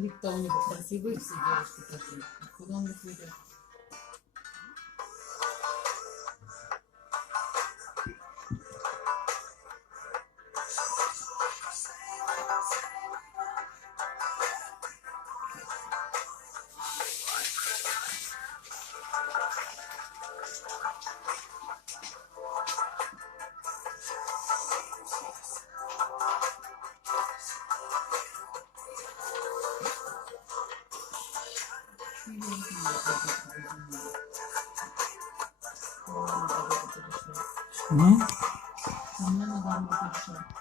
Клип-то у него красивый, все девушки такие. Куда он их ведет? М? У меня на дорогу пришел.